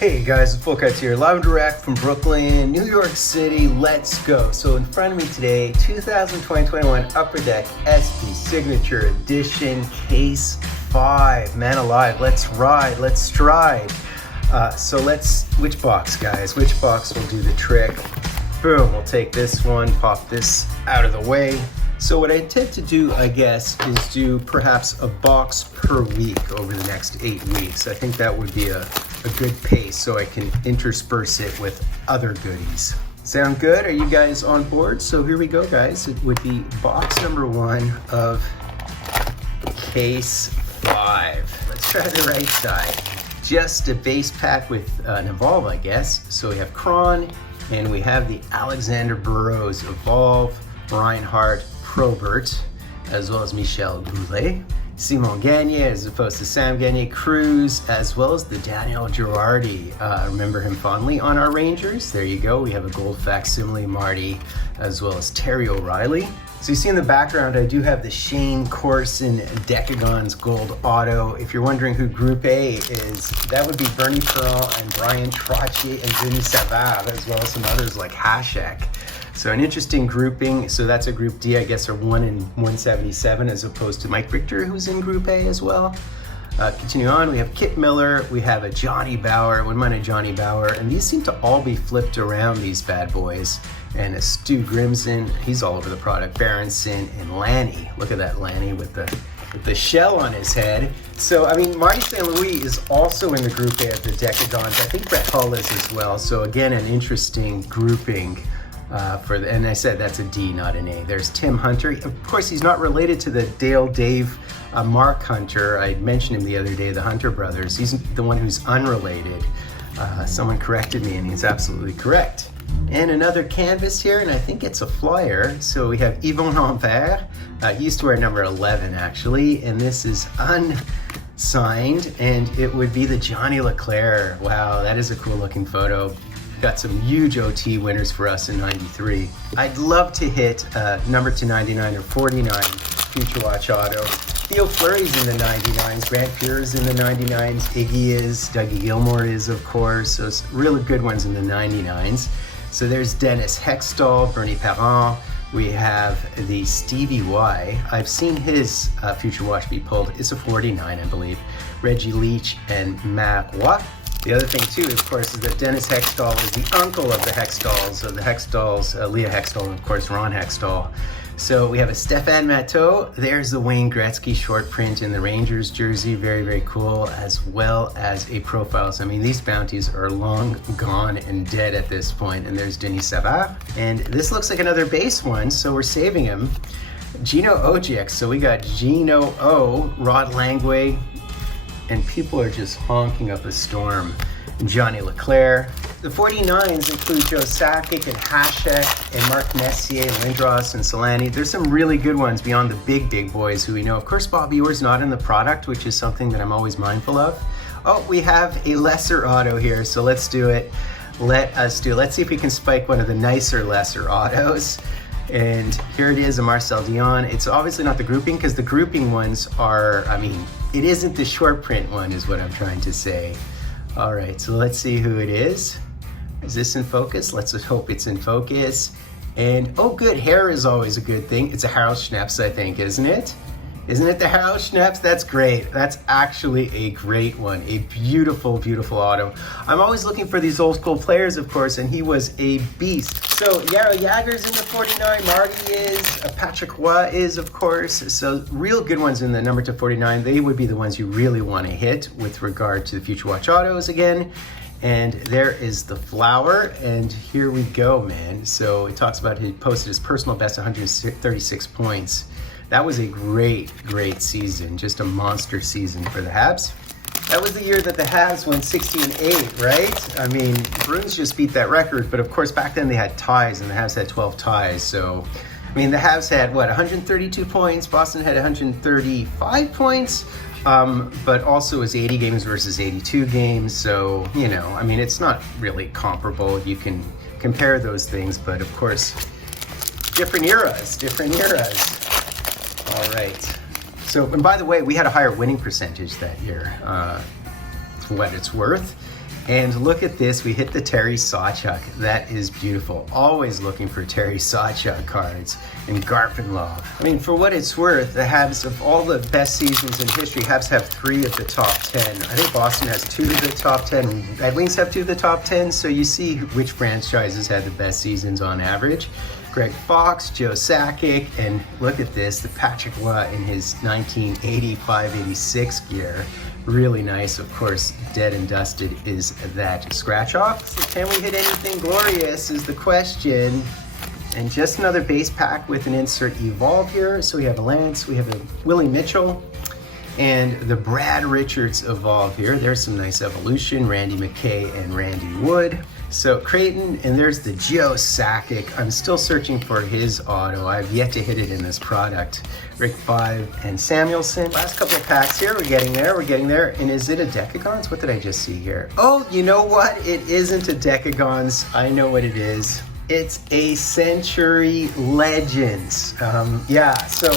Hey guys, it's Fultoncards here, live and direct from Brooklyn, New York City. Let's go. So in front of me today, 2020-21 Upper Deck SP Signature Edition Case 5. Man alive, let's ride, let's stride. Which box, guys? Which box will do the trick? Boom, we'll take this one, pop this out of the way. So what I intend to do, I guess, is do perhaps a box per week over the next 8 weeks. I think that would be a good pace so I can intersperse it with other goodies. Sound good? Are you guys on board? So here we go, guys. It would be box number 1 of case 5. Let's try the right side. Just a base pack with an Evolve, I guess. So we have Kron, and we have the Alexander Burrows Evolve, Reinhardt, Probert, as well as Michel Goulet, Simon Gagne as opposed to Sam Gagne, Cruz, as well as the Daniel Girardi. Remember him fondly on our Rangers. There you go. We have a gold facsimile Marty, as well as Terry O'Reilly. So you see in the background, I do have the Shane Corson Decagon's gold auto. If you're wondering who Group A is, that would be Bernie Perron and Brian Trottier and Denis Savard, as well as some others like Hasek. So an interesting grouping. So that's a Group D, I guess, are 1 in 177, as opposed to Mike Richter, who's in Group A as well. Continue on, we have Kip Miller, we have a Johnny Bauer, wouldn't mind a Johnny Bauer, and these seem to all be flipped around, these bad boys. And a Stu Grimson, he's all over the product. Berenson and Lanny, look at that Lanny with the shell on his head. So, I mean, Marty St. Louis is also in the Group A of the Decagons. I think Brett Hull is as well. So again, an interesting grouping. And I said that's a D, not an A. There's Tim Hunter. Of course, he's not related to the Dave, Mark Hunter. I mentioned him the other day, the Hunter brothers. He's the one who's unrelated. Someone corrected me, and he's absolutely correct. And another canvas here, and I think it's a flyer. So we have Yvon Ampere. He used to wear number 11, actually, and this is unsigned, and it would be the Johnny Leclerc. Wow, that is a cool looking photo. Got some huge OT winners for us in 93. I'd love to hit number to 99 or 49 Future Watch Auto. Theo Fleury's in the 99s, Grant Fuhr's in the 99s, Iggy is, Dougie Gilmore is, of course. So it's really good ones in the 99s. So there's Dennis Hextall, Bernie Perron. We have the Stevie Y. I've seen his Future Watch be pulled. It's a 49, I believe. Reggie Leach and Mac Watt. The other thing, too, of course, is that Dennis Hextall is the uncle of the Hextalls, Leah Hextall, and, of course, Ron Hextall. So we have a Stéphane Matteau. There's the Wayne Gretzky short print in the Rangers jersey. Very, very cool, as well as a profile. So, I mean, these bounties are long gone and dead at this point. And there's Denis Savard. And this looks like another base one, so we're saving him. Gino Ojek. So we got Gino O, Rod Langway, and people are just honking up a storm. Johnny Leclerc. The 49s include Joe Sakic and Hasek and Mark Messier, Lindros and Solani. There's some really good ones beyond the big boys who we know. Of course, Bobby Orr's not in the product, which is something that I'm always mindful of. Oh, we have a lesser auto here, so let's do it. Let's see if we can spike one of the nicer lesser autos. And here it is, a Marcel Dion. It's obviously not the grouping, because the grouping ones are, I mean, it isn't the short print one is what I'm trying to say. All right, so let's see who it is. Is this in focus? Let's hope it's in focus. And, oh good, hair is always a good thing. It's a Harold Schneps, I think, isn't it? Isn't it the Harold Schneps? That's great. That's actually a great one. A beautiful, beautiful auto. I'm always looking for these old school players, of course, and he was a beast. So Yarrow Yager's in the 49, Marty is, Patrick Roy is, of course. So real good ones in the number to 49. They would be the ones you really want to hit with regard to the Future Watch Autos again. And there is the flower, and here we go, man. So it talks about he posted his personal best 136 points. That was a great, great season. Just a monster season for the Habs. That was the year that the Habs went 60-8, right? I mean, Bruins just beat that record, but of course back then they had ties, and the Habs had 12 ties. So, I mean, the Habs had, 132 points. Boston had 135 points. But also it was 80 games versus 82 games. So, you know, I mean, it's not really comparable. You can compare those things, but of course, different eras. All right. So, and by the way, we had a higher winning percentage that year, for what it's worth. And look at this, we hit the Terry Sawchuk. That is beautiful. Always looking for Terry Sawchuk cards and Garfinlaw. I mean, for what it's worth, the Habs, of all the best seasons in history, Habs have 3 of the top 10. I think Boston has 2 of the top 10. Red Wings have 2 of the top 10. So you see which franchises had the best seasons on average. Greg Fox, Joe Sakic, and look at this, the Patrick Roy in his 1985-86 gear. Really nice. Of course, dead and dusted is that scratch off. So can we hit anything glorious is the question. And just another base pack with an insert evolve here. So we have a Lance, we have a Willie Mitchell, and the Brad Richards evolve here. There's some nice evolution, Randy McKay and Randy Wood. So Creighton, and there's the Joe Sakic. I'm still searching for his auto. I've yet to hit it in this product. Rick 5 and Samuelson. Last couple of packs here. We're getting there. And is it a Decagons? What did I just see here? Oh, you know what? It isn't a Decagons. I know what it is. It's a Century Legends. So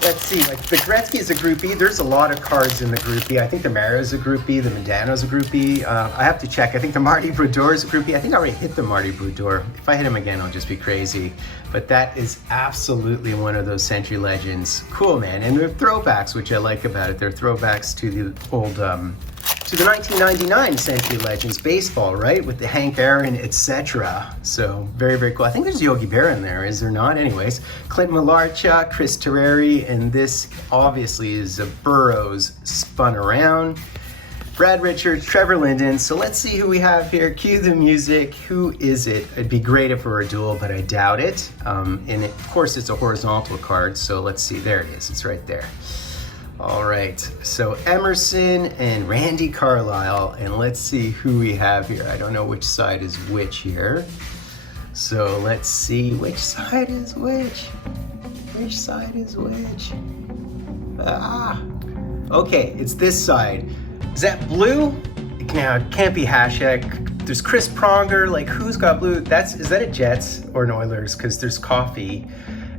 let's see, like the Gretzky is a Group E. There's a lot of cards in the Group E. I think the Mario's a Group E, the Medano's a Group E. I have to check. I think the Marty Brodeur is a Group E. I think I already hit the Marty Brodeur. If I hit him again, I'll just be crazy. But that is absolutely one of those Century Legends. Cool, man. And they're throwbacks, which I like about it. They're throwbacks to the old, to the 1999 Century Legends baseball, right? With the Hank Aaron, etc. So very, very cool. I think there's Yogi Berra in there, is there not? Anyways, Clint Malarchuk, Chris Terreri, and this obviously is a Burroughs spun around. Brad Richards, Trevor Linden. So let's see who we have here. Cue the music. Who is it? It'd be great if it were a duel, but I doubt it. And of course, it's a horizontal card. So let's see. There it is. It's right there. All right, so Emerson and Randy Carlisle, and let's see who we have here. I don't know which side is which here. So let's see which side is which. Which side is which? Okay, it's this side. Is that blue? Now, it can't be Hasek. There's Chris Pronger, like who's got blue? Is that a Jets or an Oilers? Because there's coffee.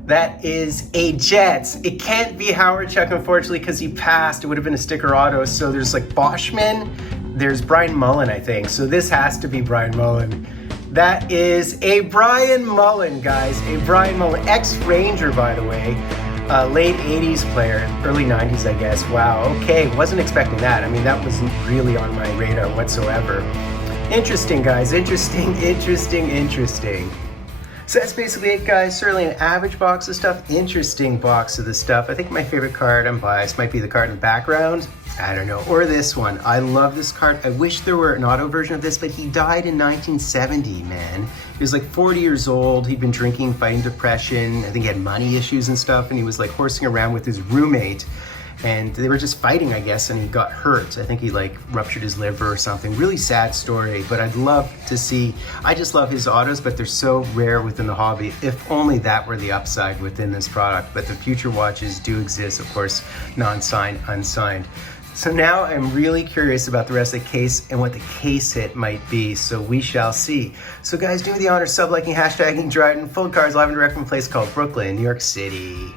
That is a Jets. It can't be Howard Chuck, unfortunately, because he passed. It would have been a sticker auto. So there's like Boschman. There's Brian Mullen, I think. So this has to be Brian Mullen. That is a Brian Mullen, guys. A Brian Mullen. Ex-Ranger, by the way. Late 80s player, early 90s, I guess. Wow, okay. Wasn't expecting that. I mean, that wasn't really on my radar whatsoever. Interesting, guys. Interesting. So that's basically it, guys. Certainly an average box of stuff, interesting box of the stuff. I think my favorite card, I'm biased, might be the card in the background. I don't know, or this one. I love this card. I wish there were an auto version of this, but he died in 1970, man. He was like 40 years old. He'd been drinking, fighting depression. I think he had money issues and stuff, and he was like horsing around with his roommate. And they were just fighting, I guess, and he got hurt. I think he like ruptured his liver or something. Really sad story, but I'd love to see. I just love his autos, but they're so rare within the hobby. If only that were the upside within this product. But the future watches do exist, of course, non-signed, unsigned. So now I'm really curious about the rest of the case and what the case hit might be. So we shall see. So guys, do me the honor, sub-liking, hashtagging, Dryden, Fultoncards live and direct from a place called Brooklyn, New York City.